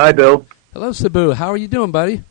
Hi, Bill. Hello, Sebu. How are you doing, buddy?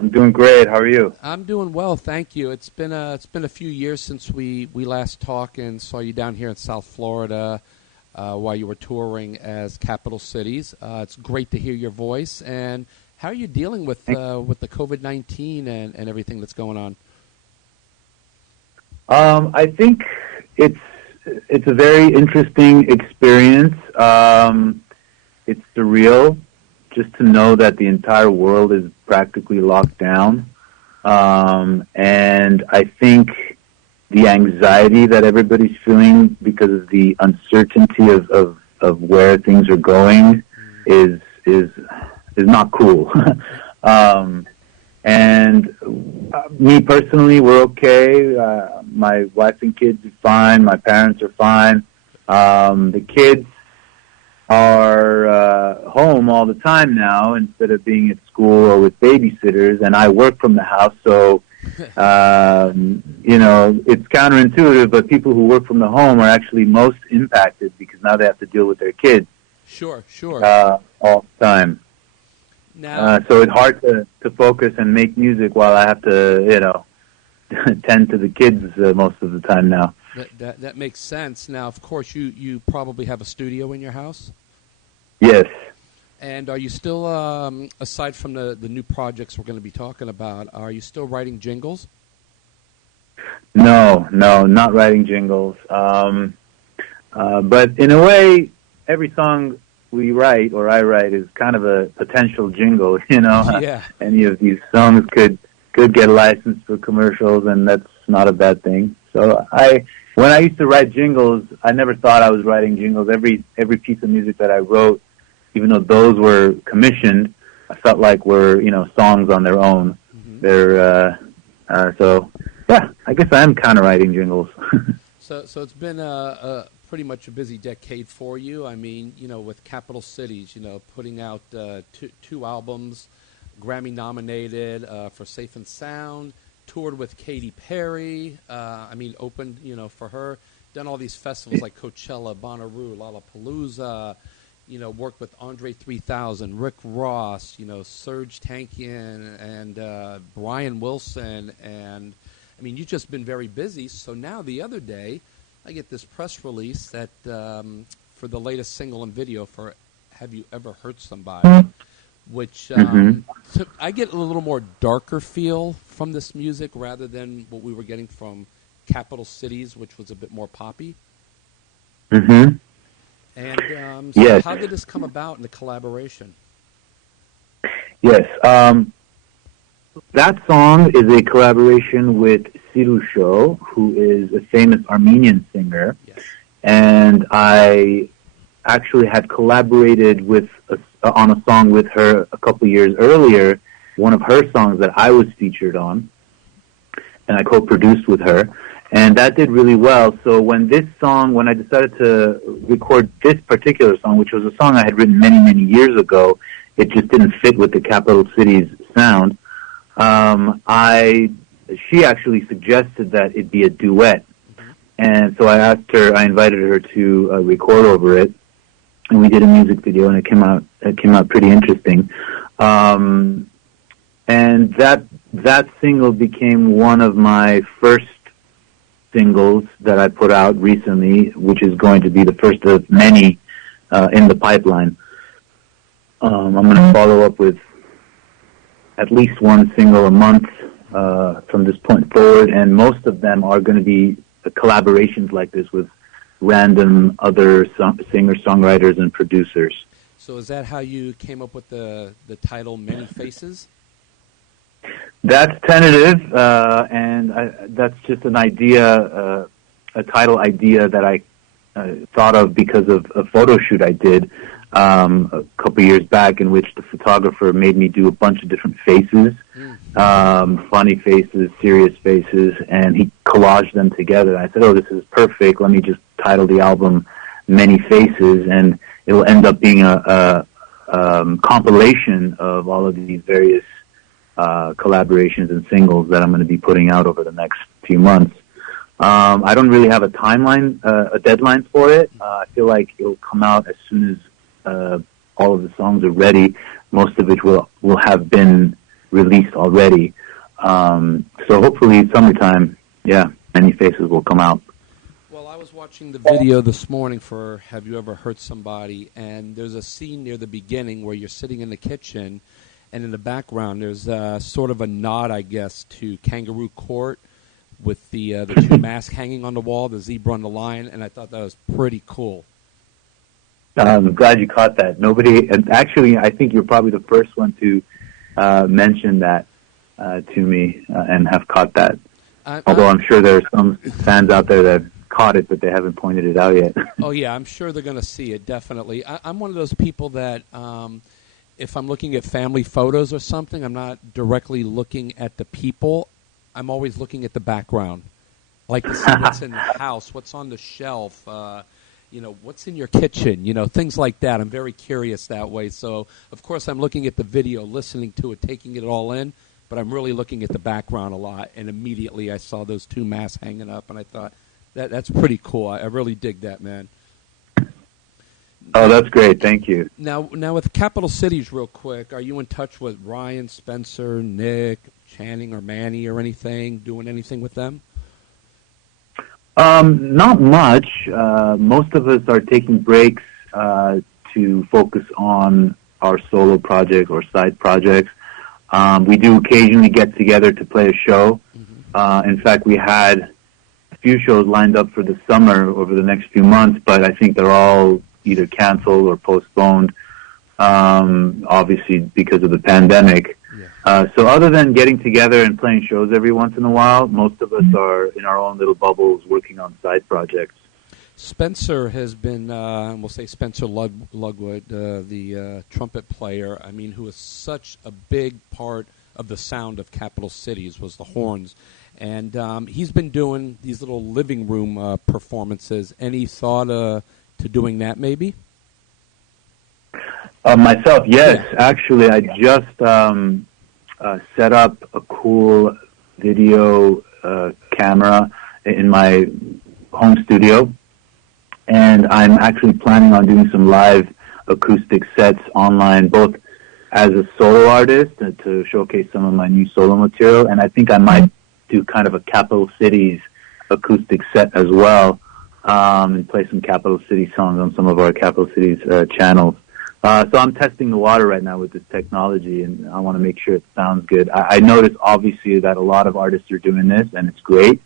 I'm doing great. How are you? I'm doing well, thank you. It's been a few years since we last talked and saw you down here in South Florida while you were touring as Capital Cities. It's great to hear your voice. And how are you dealing with the COVID-19 and everything that's going on? I think it's a very interesting experience. It's surreal just to know that the entire world is practically locked down. And I think the anxiety that everybody's feeling because of the uncertainty of where things are going is not cool. And me personally, we're okay. My wife and kids are fine. My parents are fine. The kids are home all the time now instead of being at school or with babysitters, and I work from the house, so it's counterintuitive, but people who work from the home are actually most impacted because now they have to deal with their kids Sure. all the time. Now, So it's hard to focus and make music while I have to, tend to the kids most of the time now. that makes sense. Now, of course, you probably have a studio in your house? Yes. And are you still, aside from the new projects we're going to be talking about, are you still writing jingles? No, not writing jingles. But in a way, every song we write or I write is kind of a potential jingle, Yeah. Any of these songs could get licensed for commercials, and that's not a bad thing. So when I used to write jingles, I never thought I was writing jingles. Every piece of music that I wrote, even though those were commissioned, I felt like were, songs on their own. Mm-hmm. They're, so yeah, I guess I am kind of writing jingles. So it's been pretty much a busy decade for you. I mean, with Capital Cities, putting out two albums, Grammy nominated for Safe and Sound, toured with Katy Perry. Opened, for her, done all these festivals like Coachella, Bonnaroo, Lollapalooza. Worked with Andre 3000, Rick Ross, Serge Tankian, and Brian Wilson, and you've just been very busy. So now the other day, I get this press release that for the latest single and video for "Have You Ever Hurt Somebody," which I get a little more darker feel from this music rather than what we were getting from Capital Cities, which was a bit more poppy. Mm-hmm. And yes. How did this come about in the collaboration? Yes. That song is a collaboration with Sebu, who is a famous Armenian singer. Yes. And I actually had collaborated on a song with her a couple years earlier, one of her songs that I was featured on, and I co-produced with her. And that did really well. So when I decided to record this particular song, which was a song I had written many, many years ago, it just didn't fit with the Capital Cities sound. She actually suggested that it be a duet. And so I invited her to record over it. And we did a music video, and it came out pretty interesting. And that single became one of my first singles that I put out recently, which is going to be the first of many in the pipeline. I'm going to follow up with at least one single a month from this point forward, and most of them are going to be collaborations like this with random other singers, songwriters, and producers. So is that how you came up with the title Many Faces? That's tentative, and that's just an idea, a title idea that I thought of because of a photo shoot I did a couple years back, in which the photographer made me do a bunch of different faces, funny faces, serious faces, and he collaged them together. I said, this is perfect. Let me just title the album Many Faces, and it will end up being a compilation of all of these various collaborations and singles that I'm going to be putting out over the next few months. I don't really have a timeline, a deadline for it. I feel like it'll come out as soon as all of the songs are ready. Most of it will have been released already. So hopefully summertime, many faces will come out. Well, I was watching the video this morning for Have You Ever Hurt Somebody, and there's a scene near the beginning where you're sitting in the kitchen, and in the background there's sort of a nod, I guess, to Kangaroo Court with the two masks hanging on the wall, the zebra and the lion, and I thought that was pretty cool. I'm glad you caught that. And actually, I think you're probably the first one to mention that to me and have caught that. Although I'm sure there are some fans out there that caught it, but they haven't pointed it out yet. Oh, yeah, I'm sure they're going to see it, definitely. I'm one of those people that if I'm looking at family photos or something, I'm not directly looking at the people. I'm always looking at the background. Like to see what's in the house, what's on the shelf, what's in your kitchen, things like that. I'm very curious that way. So, of course, I'm looking at the video, listening to it, taking it all in, but I'm really looking at the background a lot. And immediately I saw those two masks hanging up, and I thought, that's pretty cool. I really dig that, man. Oh, that's great. Thank you. Now with Capital Cities, real quick, are you in touch with Ryan, Spencer, Nick, Channing, or Manny or anything, doing anything with them? Not much. Most of us are taking breaks to focus on our solo project or side projects. We do occasionally get together to play a show. Mm-hmm. In fact, we had a few shows lined up for the summer over the next few months, but I think they're all either canceled or postponed, obviously because of the pandemic. Yeah. So other than getting together and playing shows every once in a while, most of us are in our own little bubbles working on side projects. Spencer has been, we'll say Spencer Lugwood, the trumpet player, who is such a big part of the sound of Capital Cities, was the horns. And he's been doing these little living room performances. Any thought to doing that maybe? Myself, yes. Yeah. Actually, I just set up a cool video camera in my home studio, and I'm actually planning on doing some live acoustic sets online, both as a solo artist to showcase some of my new solo material, and I think I might do kind of a Capital Cities acoustic set as well, and play some Capital Cities songs on some of our Capital Cities channels. So I'm testing the water right now with this technology, and I want to make sure it sounds good. I notice, obviously, that a lot of artists are doing this, and it's great,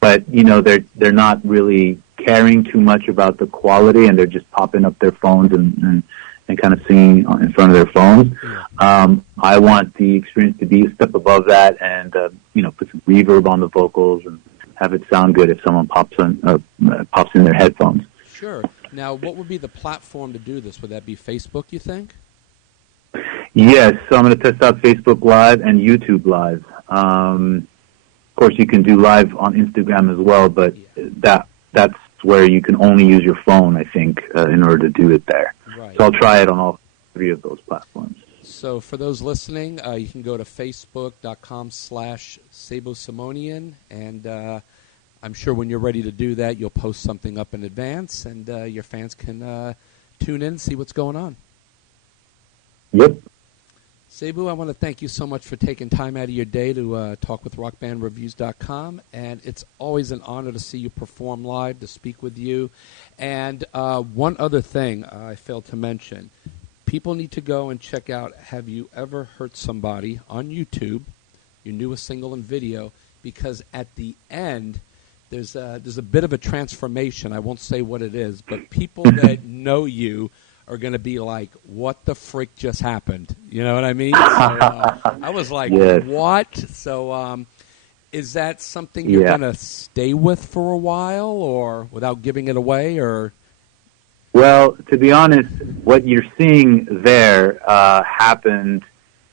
but, they're not really caring too much about the quality, and they're just popping up their phones and kind of singing in front of their phones. I want the experience to be a step above that and, put some reverb on the vocals and have it sound good if someone pops in their headphones. Sure. Now, what would be the platform to do this? Would that be Facebook, you think? Yes. So I'm going to test out Facebook Live and YouTube Live. Of course, you can do live on Instagram as well, but that's where you can only use your phone, I think, in order to do it there. Right. So I'll try it on all three of those platforms. So for those listening, you can go to facebook.com/Sebu Simonian, and I'm sure when you're ready to do that, you'll post something up in advance, and your fans can tune in and see what's going on. Yep. Sebu, I want to thank you so much for taking time out of your day to talk with rockbandreviews.com, and it's always an honor to see you perform live, to speak with you. And one other thing I failed to mention. People need to go and check out Have You Ever Hurt Somebody on YouTube, your newest single and video, because at the end, there's a bit of a transformation. I won't say what it is, but people that know you are going to be like, what the frick just happened? You know what I mean? So, I was like, yes. What? So is that something you're going to stay with for a while, or without giving it away? Or? Well, to be honest, what you're seeing there happened,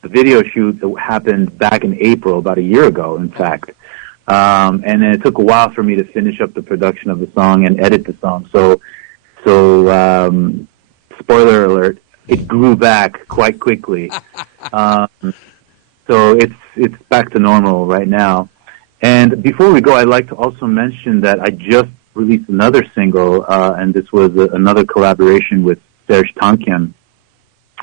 the video shoot happened back in April, about a year ago, in fact. And then it took a while for me to finish up the production of the song and edit the song. So spoiler alert, it grew back quite quickly. So it's back to normal right now. And before we go, I'd like to also mention that I just released another single, and this was another collaboration with Serge Tankian.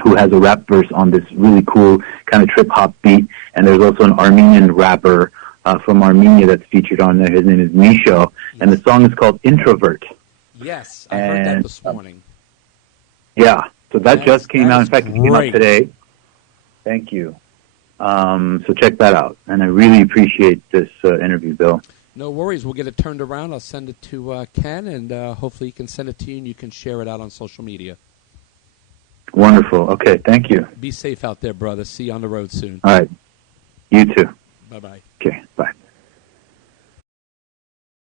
who has a rap verse on this really cool kind of trip-hop beat. And there's also an Armenian rapper from Armenia that's featured on there. His name is Misho, and the song is called Introvert. Yes, I heard that this morning. Yeah, so that just came out. In fact, it came out great. today. Thank you. So check that out. And I really appreciate this interview, Bill. No worries. We'll get it turned around. I'll send it to Ken, and hopefully he can send it to you, and you can share it out on social media. Wonderful. Okay, thank you. Be safe out there, brother. See you on the road soon. All right. You too. Bye-bye. Okay.